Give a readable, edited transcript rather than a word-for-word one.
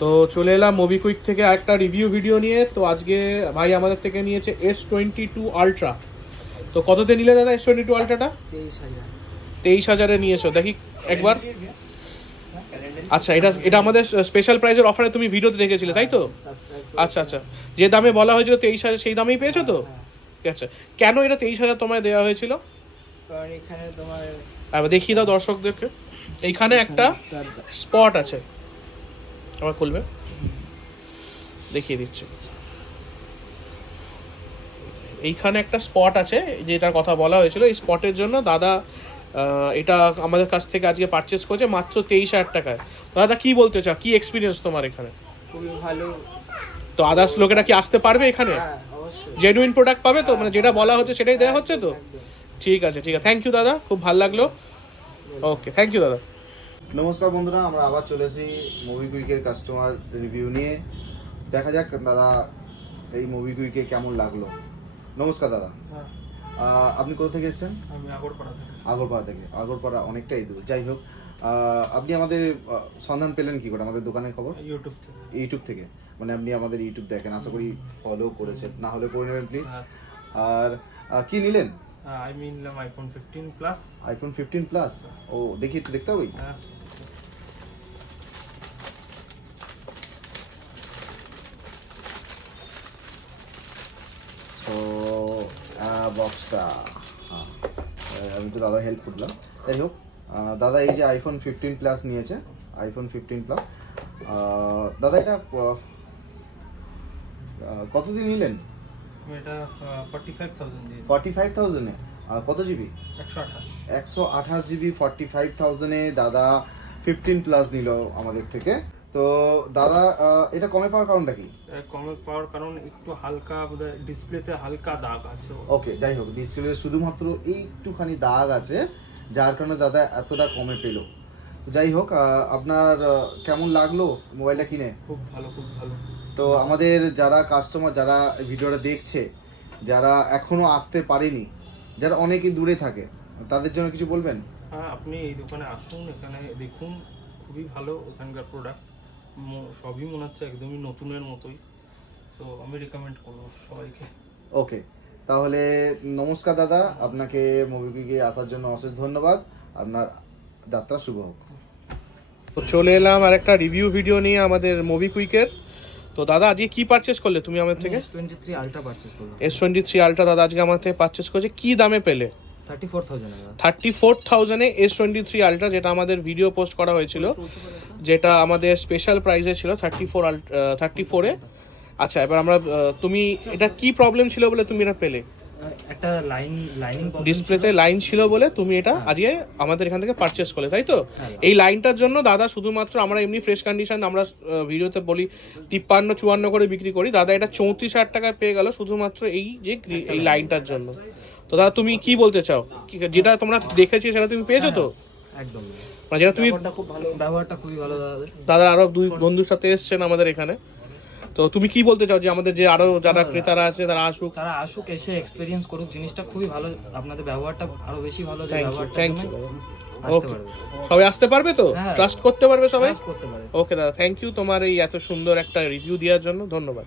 তো চলে এলাম মোবিকুইক থেকে একটা রিভিউ ভিডিও নিয়ে। তো আজকে ভাই আমাদের থেকে নিয়েছে S22 আলট্রা। তো কততে নিলে দাদা S22 আলট্রাটা? 23,000-এ নিয়েছো, দেখি একবার। আচ্ছা, এটা এটা আমাদের স্পেশাল প্রাইজের অফারে তুমি ভিডিওতে দেখেছিলে তাই তো? আচ্ছা আচ্ছা, যে দামে বলা হয়েছিল 23,000 সেই দামেই পেয়েছো তো? আচ্ছা, কেন এটা 23,000 তোমায় দেওয়া হয়েছিল? কারণ এখানে তোমার এবার দেখিয়ে দাও দর্শকদেরকে। এইখানে একটা স্পট আছে, আবার খুলবে, দেখিয়ে দিচ্ছি। এইখানে একটা স্পট আছে যেটার কথা বলা হয়েছিল। এই স্পটের জন্য দাদা এটা আমাদের কাছ থেকে আজকে পারচেস করেছে মাত্র 23,000 টাকায়। দাদা কি বলতে চাও, কি এক্সপিরিয়েন্স তোমার এখানে? খুবই ভালো। তো আদার্স লোকেরা কি আসতে পারবে এখানে? অবশ্যই জেনুইন প্রোডাক্ট পাবে তো? মানে যেটা বলা হচ্ছে সেটাই দেওয়া হচ্ছে তো? একদম। ঠিক আছে ঠিক আছে, থ্যাংক ইউ দাদা, খুব ভালো লাগলো। ওকে, থ্যাংক ইউ দাদা। নমস্কার বন্ধুরা, আমরা আবার চলে এসেছি মোবিকুইকের কাস্টমার রিভিউ নিয়ে। দেখা যাক দাদা এই মোবিকুইকে কেমন লাগলো। নমস্কার দাদা, আপনি কোথা থেকে এসেছেন? আমি আগরপাড়া থেকে। আগরপাড়া থেকে? আগরপাড়া অনেকটাই দূর, যাই হোক। আপনি আমাদের সন্ধান পেলেন কি করে আমাদের দোকানের খবর? ইউটিউব থেকে। ইউটিউব থেকে? মানে আপনি আমাদের ইউটিউব দেখেন, আশা করি ফলো করেছেন, না হলে করে নেবেন প্লিজ। আর কি নিলেন? আমি নিলাম আইফোন 15 প্লাস। IPhone 15 plus? ও দেখি, একটু দেখতে হবে। তো বক্সটা, হ্যাঁ, আমি একটু দাদা হেল্প করলাম। যাই হোক, দাদা এই যে আইফোন 15 প্লাস নিয়েছে, আইফোন 15 প্লাস। দাদা এটা কতদিন নিলেন? এটা 45,000 দিয়ে। 45,000-এ? কত জিবি? 128। 128 জিবি 45,000-এ দাদা 15 প্লাস নিল আমাদের থেকে। তো দাদা এটা কমে পাওয়ার কারণটা কি? কমে পাওয়ার কারণ একটু হালকা বোধহয় ডিসপ্লেতে হালকা দাগ আছে। ওকে, যাই হোক, ডিসপ্লে শুধুমাত্র এইটুখানি দাগ আছে, যার কারণে দাদা এতটা কমে পেলো। যাই হোক, আপনার কেমন লাগলো মোবাইলটা কিনে? খুব ভালো, খুব ভালো। তো আমাদের যারা কাস্টমার, যারা ভিডিওটা দেখছে, যারা এখনো আসতে পারেনি, যারা অনেকে দূরে থাকে, তাদের জন্য কিছু বলবেন? হ্যাঁ, আপনি এই দোকানে আসুন, এখানে দেখুন, খুবই ভালো এখানকার প্রোডাক্ট। সবই মনে হচ্ছে একদমই নতুনের মতোই। সো আমি রেকমেন্ড করবো সবাইকে। ওকে, তাহলে নমস্কার দাদা, আপনাকে মোবিকুইকে আসার জন্য অশেষ ধন্যবাদ। আপনার যাত্রা শুভ হোক। তো চলে এলাম আর একটা রিভিউ ভিডিও নিয়ে আমাদের মোবিকুইকের। তো দাদা আজকে কি পারচেস করলে তুমি আমাদের থেকে? S23 আলট্রা পারচেজ করলাম। S23 আলট্রা দাদা আজকে আমাদের থেকে পারচেস করেছে। কি দামে পেলে? 34,000 34,000-এ S23 আলট্রা, যেটা আমাদের ভিডিও পোস্ট করা হয়েছিল, যেটা আমাদের স্পেশাল প্রাইসে ছিল 34-এ। আচ্ছা, এবার আমরা তুমি এটা কি প্রবলেম ছিল বলে তুমি এটা পেলে? একটা লাইনিং ডিসপ্লেতে লাইন ছিল বলে তুমি এটা আজকে আমাদের এখান থেকে পারচেস করলে, তাই তো? এই লাইনটার জন্য দাদা শুধুমাত্র, আমরা এমনি ফ্রেশ কন্ডিশন আমরা ভিডিওতে বলি 53-54 করে বিক্রি করি, দাদা এটা 34,000 টাকায় পেয়ে গেল শুধুমাত্র এই যে এই লাইনটার জন্য। তো দাদা তুমি কি বলতে চাও, যেটা তোমরা দেখেছি সেটা তুমি পেয়েছো তো? একদম, মানে যেটা তুমি, খুব ভালো, ব্যবহারটা খুবই ভালো দাদা। দাদা আরো দুই বন্ধুর সাথে এসছেন আমাদের এখানে। তো তুমি কি বলতে চাও যে আমাদের যে আরো যারা ক্রেতারা আছে তারা আসুক, এসে এক্সপেরিয়েন্স করুক, জিনিসটা খুবই ভালো, আপনাদের ব্যবহারটা আরো বেশি ভালো। Thank you. ওকে, সবাই আসতে পারবে তো? ট্রাস্ট করতে পারবে সবাই? করতে পারে। ওকে দাদা, থ্যাংক ইউ তোমার এই এত সুন্দর একটা রিভিউ দেওয়ার জন্য, ধন্যবাদ।